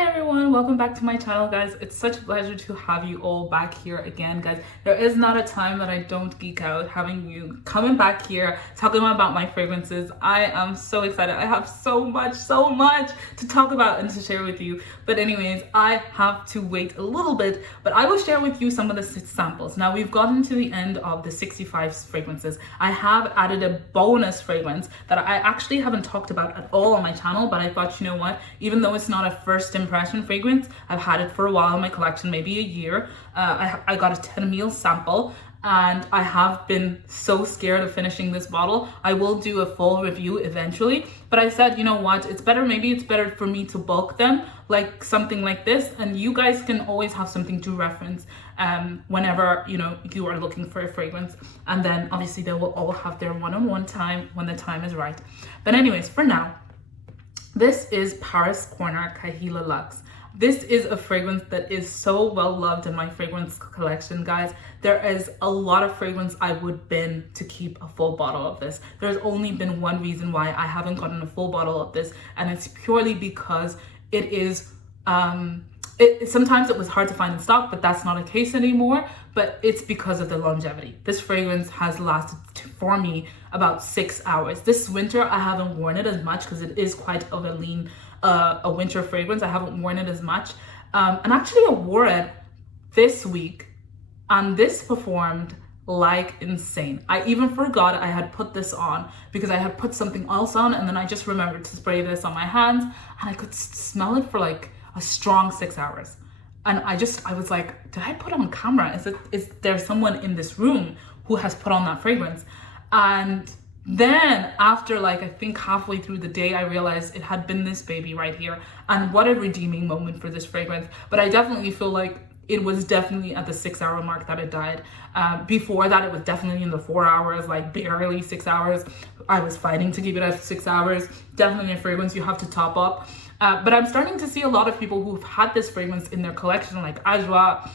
Hi everyone, welcome back to my channel, guys. It's such a pleasure to have you all back here again, guys. There is not a time that I don't geek out having you coming back here talking about my fragrances. I am so excited. I have so much to talk about and to share with you. But anyways, I have to wait a little bit, but I will share with you some of the samples. Now we've gotten to the end of the 65 fragrances. I have added a bonus fragrance that I actually haven't talked about at all on my channel, but I thought, you know what, even though it's not a first impression fragrance, I've had it for a while in my collection, maybe a year. I got a 10 ml sample and I have been so scared of finishing this bottle. I will do a full review eventually, but I said, you know what, maybe it's better for me to bulk them like something like this, and you guys can always have something to reference whenever you are looking for a fragrance, and then obviously they will all have their one-on-one time when the time is right. But anyways, for now, this is Paris Corner Lux. This is a fragrance that is so well loved in my fragrance collection, guys. There is a lot of fragrance I would bin to keep a full bottle of this. There's only been one reason why I haven't gotten a full bottle of this, and it's purely because it is sometimes it was hard to find in stock, but that's not a case anymore. But it's because of the longevity. This fragrance has lasted for me about 6 hours. This winter I haven't worn it as much because it is quite of a lean a winter fragrance. I haven't worn it as much, and actually I wore it this week and this performed like insane. I even forgot I had put this on because I had put something else on, and then I just remembered to spray this on my hands, and I could smell it for like a strong 6 hours. And I was like, did I put on camera? Is there someone in this room who has put on that fragrance? And then after like, I think halfway through the day, I realized it had been this baby right here. And what a redeeming moment for this fragrance. But I definitely feel like it was definitely at the 6 hour mark that it died. Before that, it was definitely in the 4 hours, like barely 6 hours. I was fighting to keep it at 6 hours. Definitely a fragrance you have to top up. But I'm starting to see a lot of people who've had this fragrance in their collection, like Ajwa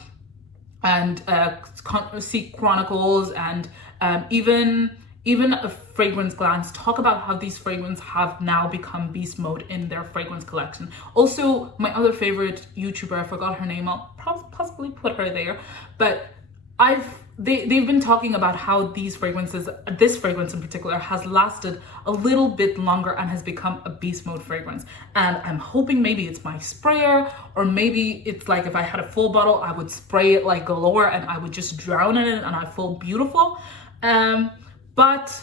and Seek Chronicles, and even a Fragrance Glance talk about how these fragrances have now become beast mode in their fragrance collection. Also, my other favorite YouTuber, I forgot her name, I'll possibly put her there, but they've been talking about how these fragrances, this fragrance in particular, has lasted a little bit longer and has become a beast mode fragrance. And I'm hoping maybe it's my sprayer, or maybe it's like if I had a full bottle, I would spray it like galore and I would just drown in it and I feel beautiful. But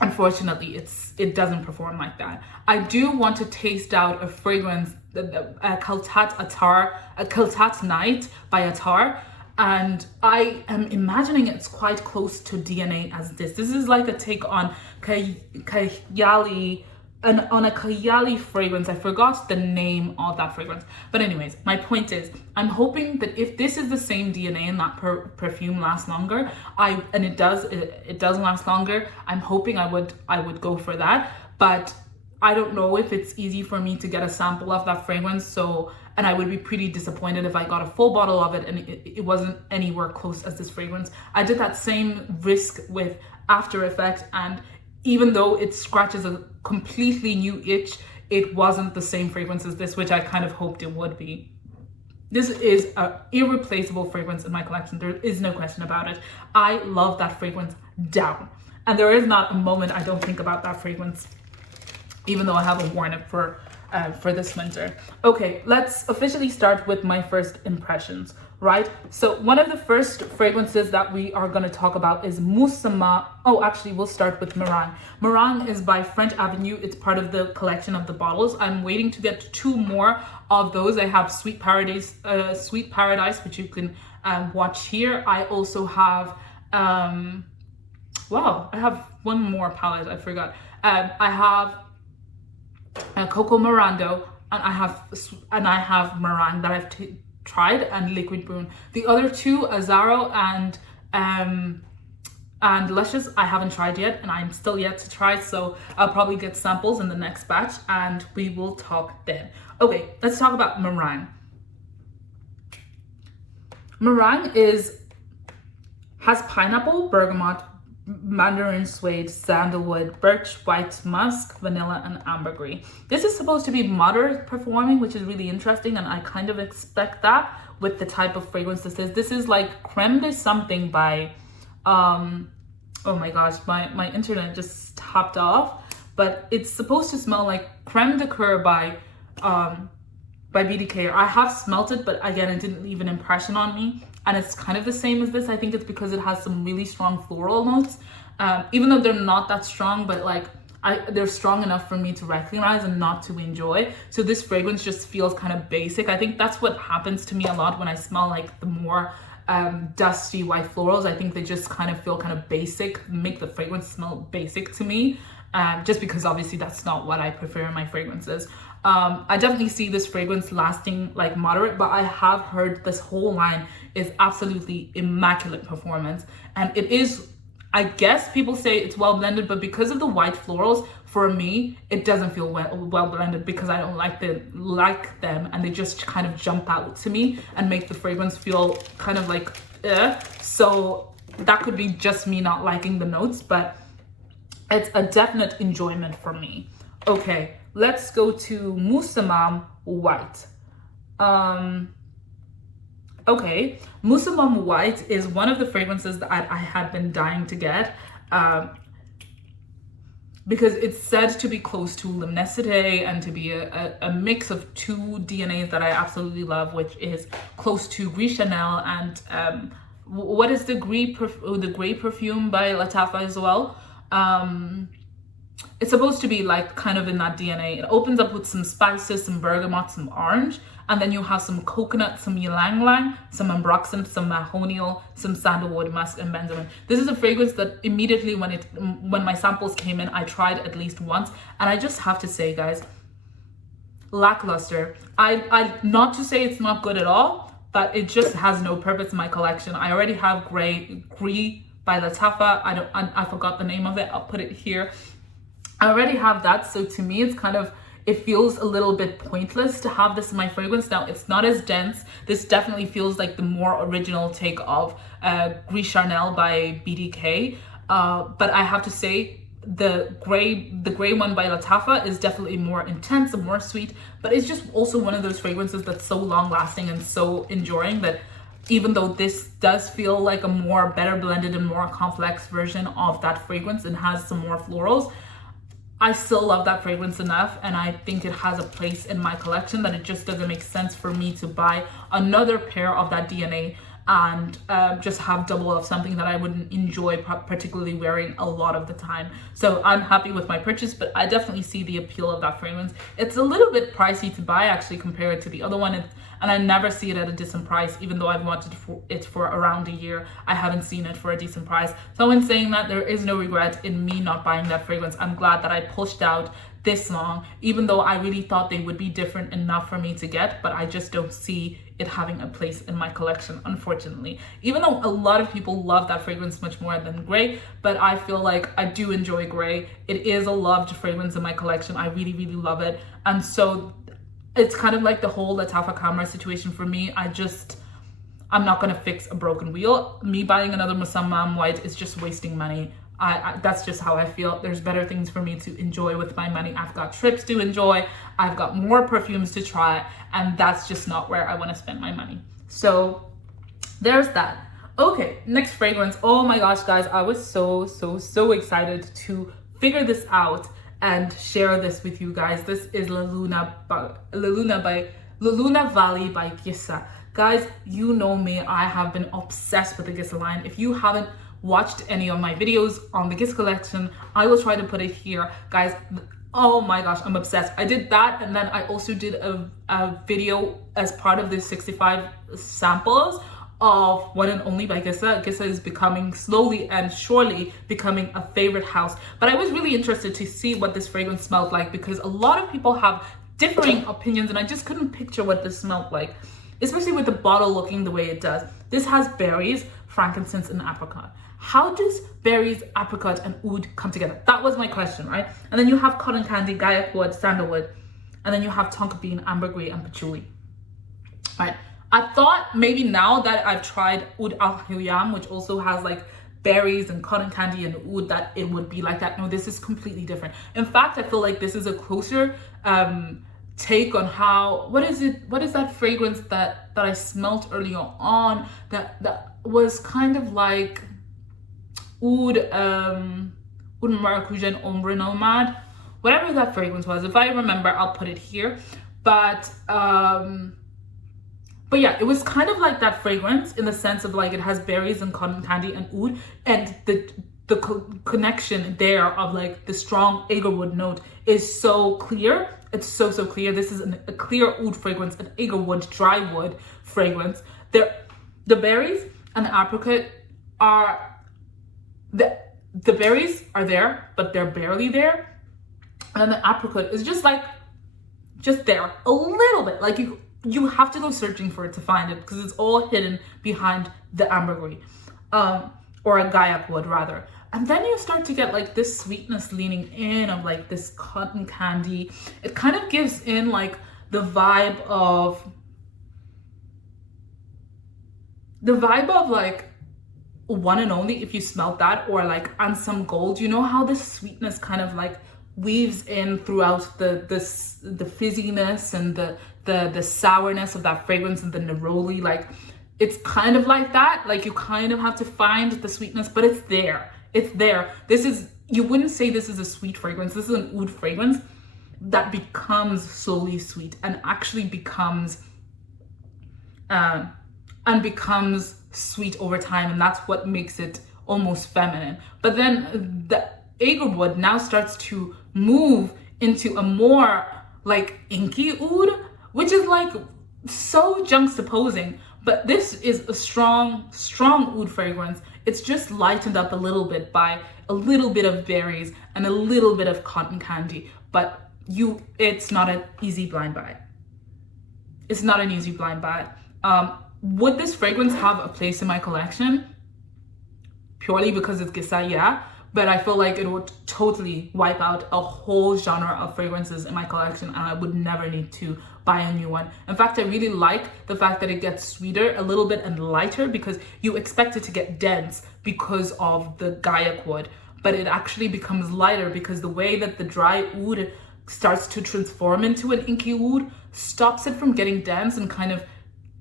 unfortunately, it doesn't perform like that. I do want to taste out a fragrance, a Kaltat Night by Attar, and I am imagining it's quite close to DNA as this. This is like a take on Kayali, on a Kayali fragrance. I forgot the name of that fragrance. But anyways, my point is, I'm hoping that if this is the same DNA and that perfume lasts longer, and it does last longer, I'm hoping I would go for that. But I don't know if it's easy for me to get a sample of that fragrance, and I would be pretty disappointed if I got a full bottle of it and it wasn't anywhere close as this fragrance. I did that same risk with After Effects, and even though it scratches a completely new itch, it wasn't the same fragrance as this, which I kind of hoped it would be. This is an irreplaceable fragrance in my collection. There is no question about it. I love that fragrance down. And there is not a moment I don't think about that fragrance, even though I haven't worn it for this winter. Okay, let's officially start with my first impressions, right? So one of the first fragrances that we are going to talk about is Musamam. Oh, actually, we'll start with Meringue. Meringue is by French Avenue. It's part of the collection of the bottles. I'm waiting to get 2 more of those. I have Sweet Paradise, which you can watch here. I also have, wow, I have one more palette. I forgot. I have Coco Morando, and I have Meringue that I've tried, and Liquid Brune. The other 2, Azaro and Luscious, I haven't tried yet, and I'm still yet to try, so I'll probably get samples in the next batch and we will talk then. Okay, let's talk about Meringue. Meringue has pineapple, bergamot, mandarin suede, sandalwood, birch white musk, vanilla, and ambergris. This is supposed to be moderate performing, which is really interesting, and I kind of expect that with the type of fragrance this is. This is like creme de something by oh my gosh, my internet just tapped off, but it's supposed to smell like creme de coeur by BDK. I have smelt it, but again, it didn't leave an impression on me. And it's kind of the same as this. I think it's because it has some really strong floral notes, even though they're not that strong, but like they're strong enough for me to recognize and not to enjoy. So this fragrance just feels kind of basic. I think that's what happens to me a lot when I smell like the more dusty white florals. I think they just kind of feel kind of basic, make the fragrance smell basic to me, just because obviously that's not what I prefer in my fragrances. I definitely see this fragrance lasting like moderate, but I have heard this whole line is absolutely immaculate performance. And it is, I guess people say it's well blended, but because of the white florals, for me, it doesn't feel well blended because I don't like them, and they just kind of jump out to me and make the fragrance feel kind of like, so that could be just me not liking the notes, but it's a definite enjoyment for me. Okay, let's go to Musamam White. Okay, Musamam White is one of the fragrances that I had been dying to get, because it's said to be close to Luminosité and to be a mix of two DNAs that I absolutely love, which is close to Gris Chanel and what is the gray perfume by Lattafa as well. It's supposed to be like kind of in that DNA. It opens up with some spices, some bergamot, some orange, and then you have some coconut, some ylang ylang, some ambroxan, some mahonial, some sandalwood, musk, and benzoin. This is a fragrance that immediately when my samples came in, I tried at least once, and I just have to say, guys, lackluster. I not to say it's not good at all, but it just has no purpose in my collection. I already have Gris by Lattafa. I forgot the name of it. I'll put it here. I already have that, so to me it's kind of, it feels a little bit pointless to have this in my fragrance. Now, it's not as dense. This definitely feels like the more original take of Gris Chanel by BDK, but I have to say the gray one by Lattafa is definitely more intense and more sweet, but it's just also one of those fragrances that's so long lasting and so enduring that even though this does feel like a more better blended and more complex version of that fragrance and has some more florals, I still love that fragrance enough, and I think it has a place in my collection that it just doesn't make sense for me to buy another pair of that DNA and just have double of something that I wouldn't enjoy particularly wearing a lot of the time. So I'm happy with my purchase, but I definitely see the appeal of that fragrance. It's a little bit pricey to buy actually compared to the other one, and I never see it at a decent price, even though I've wanted it for around a year. I haven't seen it for a decent price. So in saying that, there is no regret in me not buying that fragrance. I'm glad that I pushed out this long, even though I really thought they would be different enough for me to get, but I just don't see it having a place in my collection, unfortunately. Even though a lot of people love that fragrance much more than Grey, but I feel like I do enjoy Grey. It is a loved fragrance in my collection. I really, really love it. And so it's kind of like the whole Lattafa camera situation for me. I'm not gonna fix a broken wheel. Me buying another Musamam White is just wasting money. That's just how I feel. There's better things for me to enjoy with my money. I've got trips to enjoy. I've got more perfumes to try, and that's just not where I want to spend my money. So there's that. Okay, next fragrance. Oh my gosh, guys, I was so excited to figure this out and share this with you guys. This is La Luna Valley by Gissah. Guys, you know me. I have been obsessed with the Gissah line. If you haven't watched any of my videos on the Gissah collection, I will try to put it here, guys. Oh my gosh, I'm obsessed. I did that, and then I also did a video as part of the 65 samples of One and Only by Gissah. Gissah is becoming slowly and surely becoming a favorite house, but I was really interested to see what this fragrance smelled like, because a lot of people have differing opinions, and I just couldn't picture what this smelled like, especially with the bottle looking the way it does. This has berries, frankincense, and apricot. How does berries, apricot, and oud come together? That was my question, right? And then you have cotton candy, gaiac wood, sandalwood, and then you have tonka bean, ambergris, and patchouli. Right. I thought maybe now that I've tried Oud Al Hillam, which also has like berries and cotton candy and oud that it would be like that. No, this is completely different. In fact, I feel like this is a closer take on how, what is that fragrance that I smelt earlier on that was kind of like oud maracuja and ombre nomad, whatever that fragrance was. If I remember, I'll put it here. But yeah, it was kind of like that fragrance in the sense of like it has berries and cotton candy and oud, and the connection there of like the strong agarwood note is so clear. It's so clear. This is a clear oud fragrance, an agarwood, dry wood fragrance. The berries and the apricot are the berries are there, but they're barely there, and the apricot is just there a little bit. Like you have to go searching for it to find it because it's all hidden behind the ambergris, or a gaiac wood rather. And then you start to get like this sweetness leaning in of like this cotton candy. It kind of gives in like the vibe of like One and Only, if you smelt that, or like And Some Gold. You know how this sweetness kind of like weaves in throughout the fizziness and the sourness of that fragrance and the neroli. Like it's kind of like that. Like you kind of have to find the sweetness, but it's there. It's there. You wouldn't say this is a sweet fragrance. This is an oud fragrance that becomes slowly sweet and actually becomes sweet over time, and that's what makes it almost feminine. But then the agarwood now starts to move into a more like inky oud, which is like so juxtaposing. But this is a strong oud fragrance. It's just lightened up a little bit by a little bit of berries and a little bit of cotton candy. But it's not an easy blind buy. It's not an easy blind buy. Would this fragrance have a place in my collection? Purely because it's Gissah, yeah. But I feel like it would totally wipe out a whole genre of fragrances in my collection, and I would never need to buy a new one. In fact, I really like the fact that it gets sweeter a little bit and lighter, because you expect it to get dense because of the gaiac wood, but it actually becomes lighter because the way that the dry oud starts to transform into an inky oud stops it from getting dense and kind of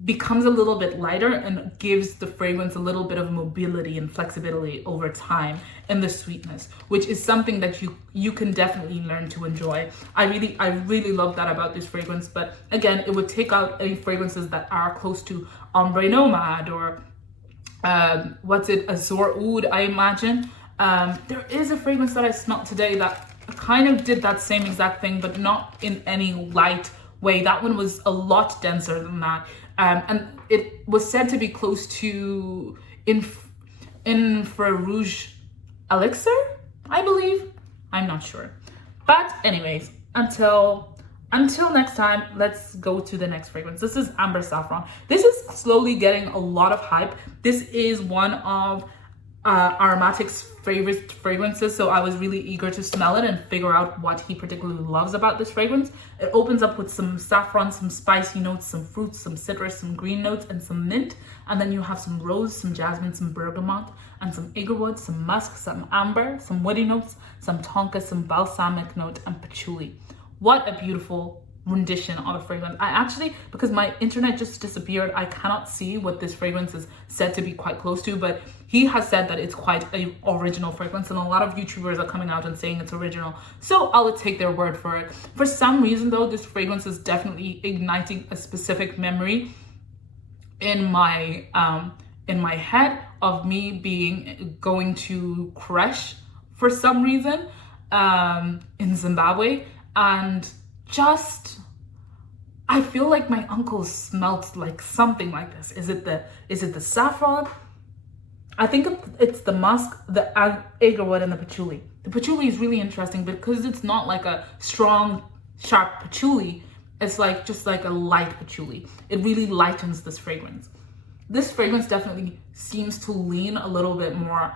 becomes a little bit lighter and gives the fragrance a little bit of mobility and flexibility over time in the sweetness, which is something that you can definitely learn to enjoy. I really love that about this fragrance. But again, it would take out any fragrances that are close to ombre nomad or azure oud, I imagine. There is a fragrance that I smelled today that kind of did that same exact thing, but not in any light way. That one was a lot denser than that. And it was said to be close to Infrarouge Elixir, I believe. I'm not sure. But anyways, until next time, let's go to the next fragrance. This is Amber Saffron. This is slowly getting a lot of hype. This is one of Aromatic's favorite fragrances, so I was really eager to smell it and figure out what he particularly loves about this fragrance. It opens up with some saffron, some spicy notes, some fruits, some citrus, some green notes, and some mint. And then you have some rose, some jasmine, some bergamot, and some agarwood, some musk, some amber, some woody notes, some tonka, some balsamic note, and patchouli. What a beautiful rendition of a fragrance. I actually, because my internet just disappeared, I cannot see what this fragrance is said to be quite close to, but he has said that it's quite an original fragrance, and a lot of YouTubers are coming out and saying it's original, so I'll take their word for it. For some reason though, this fragrance is definitely igniting a specific memory in my head of me going to Creche for some reason in Zimbabwe, and just I feel like my uncle smelt like something like this. Is it the saffron? I think it's the musk, the agarwood, and the patchouli. The patchouli is really interesting because it's not like a strong, sharp patchouli. It's like just like a light patchouli. It really lightens this fragrance. This fragrance definitely seems to lean a little bit more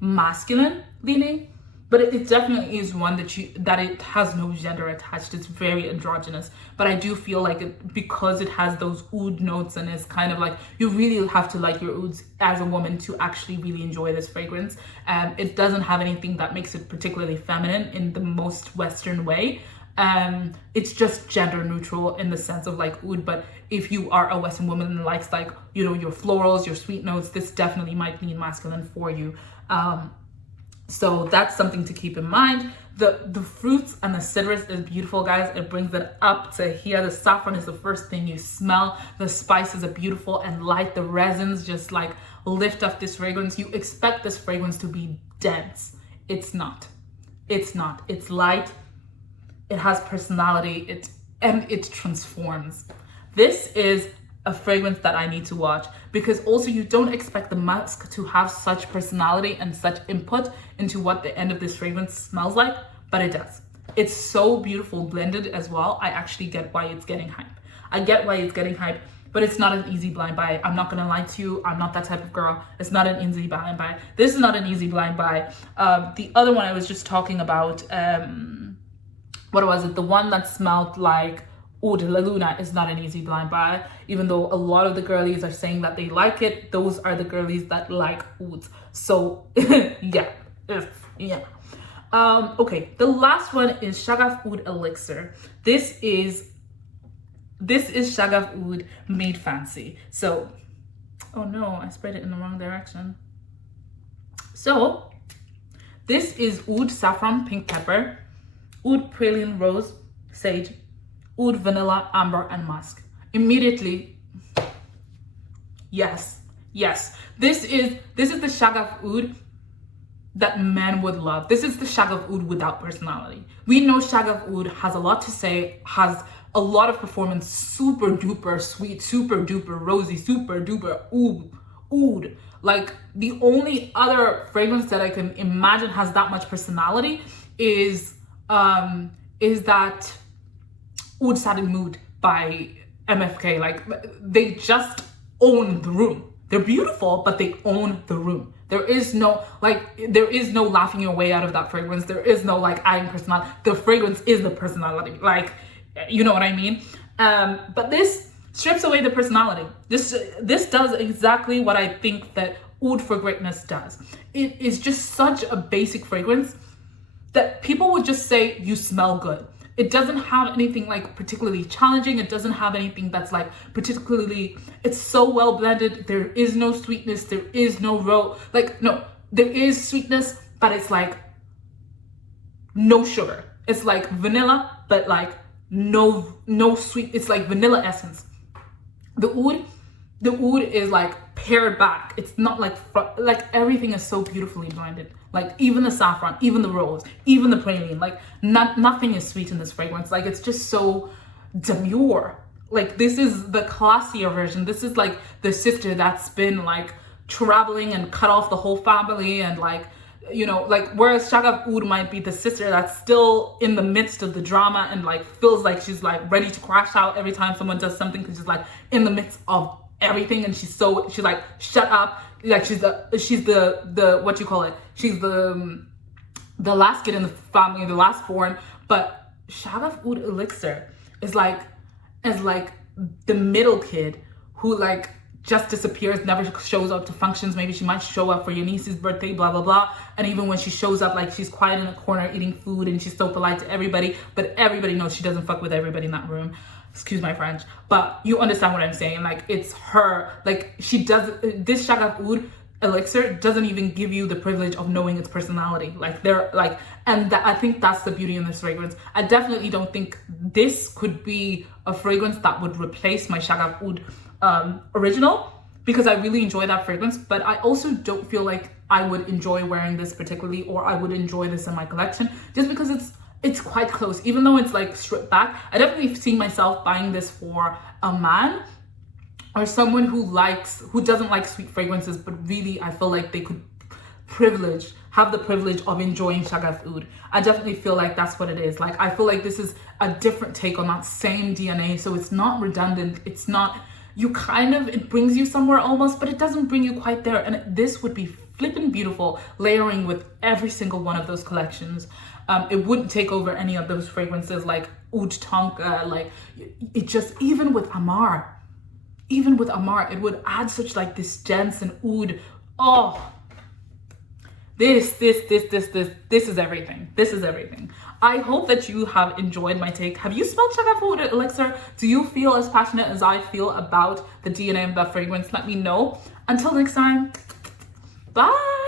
masculine leaning, but it definitely is one that it has no gender attached. It's very androgynous, but I do feel like because it has those oud notes, and it's kind of like, you really have to like your ouds as a woman to actually really enjoy this fragrance. It doesn't have anything that makes it particularly feminine in the most Western way. It's just gender neutral in the sense of like oud, but if you are a Western woman and likes like, you know, your florals, your sweet notes, this definitely might lean masculine for you. So that's something to keep in mind. The fruits and the citrus is beautiful, guys. It brings it up to here. The saffron is the first thing you smell. The spices are beautiful and light. The resins just like lift up this fragrance. You expect this fragrance to be dense. It's not. It's not. It's light. It has personality. It transforms. This is a fragrance that I need to watch, because also you don't expect the musk to have such personality and such input into what the end of this fragrance smells like, but it does. It's so beautiful blended as well. I actually get why it's getting hype. I get why it's getting hype, but it's not an easy blind buy. I'm not gonna lie to you. I'm not that type of girl. It's not an easy blind buy. This is not an easy blind buy. The other one I was just talking about, what was it? The one that smelled like Eau de la Luna is not an easy blind buy, even though a lot of the girlies are saying that they like it. Those are the girlies that like ouds. So yeah. Okay, the last one is Shaghaf Oud Elixir. This is Shaghaf Oud made fancy. So, oh no, I sprayed it in the wrong direction. So this is oud saffron pink pepper, oud praline rose sage, oud vanilla amber and musk. Immediately, yes, this is the Shaghaf Oud that men would love. This is the Shaghaf Oud without personality. We know Shaghaf Oud has a lot to say, has a lot of performance, super duper sweet, super duper rosy, super duper oud. Like the only other fragrance that I can imagine has that much personality is that Oud Satin Mood by MFK. Like they just own the room. They're beautiful, but they own the room. There is no laughing your way out of that fragrance. There is no like adding personality. The fragrance is the personality. Like, you know what I mean? But this strips away the personality. This does exactly what I think that Oud for Greatness does. It is just such a basic fragrance that people would just say you smell good. It doesn't have anything like particularly challenging. It doesn't have anything that's like particularly, it's so well blended. There is no sweetness. There is no there is sweetness, but it's like no sugar. It's like vanilla, but like no sweet. It's like vanilla essence. The oud is like pared back. It's not like everything is so beautifully blended. Like even the saffron, even the rose, even the praline, like nothing is sweet in this fragrance. Like it's just so demure. Like this is the classier version. This is like the sister that's been like traveling and cut off the whole family, and like, you know, like whereas Shaghaf Oud might be the sister that's still in the midst of the drama and like feels like she's like ready to crash out every time someone does something, because she's like in the midst of everything and she's like shut up. Like she's the what you call it? She's the last kid in the family, the last born. But Shaghaf Oud Elixir is like the middle kid who like just disappears, never shows up to functions. Maybe she might show up for your niece's birthday, blah blah blah. And even when she shows up, like she's quiet in a corner eating food and she's so polite to everybody, but everybody knows she doesn't fuck with everybody in that room. Excuse my French, but you understand what I'm saying. Like it's her, like she does, this Shaghaf Oud Elixir doesn't even give you the privilege of knowing its personality. Like they're like, and I think that's the beauty in this fragrance. I definitely don't think this could be a fragrance that would replace my Shaghaf Oud original, because I really enjoy that fragrance, but I also don't feel like I would enjoy wearing this particularly, or I would enjoy this in my collection, just because it's quite close. Even though it's like stripped back, I definitely see myself buying this for a man or someone who doesn't like sweet fragrances, but really I feel like they could have the privilege of enjoying Shaghaf Oud. I definitely feel like that's what it is. Like I feel like this is a different take on that same DNA, so it's not redundant. It's not, it brings you somewhere almost, but it doesn't bring you quite there. And this would be flipping beautiful, layering with every single one of those collections. It wouldn't take over any of those fragrances like Oud Tonka, like it just, even with Amar, it would add such like this gents and oud. Oh, this is everything. This is everything. I hope that you have enjoyed my take. Have you smelled Shaghaf Oud Elixir? Do you feel as passionate as I feel about the DNA of that fragrance? Let me know. Until next time, bye.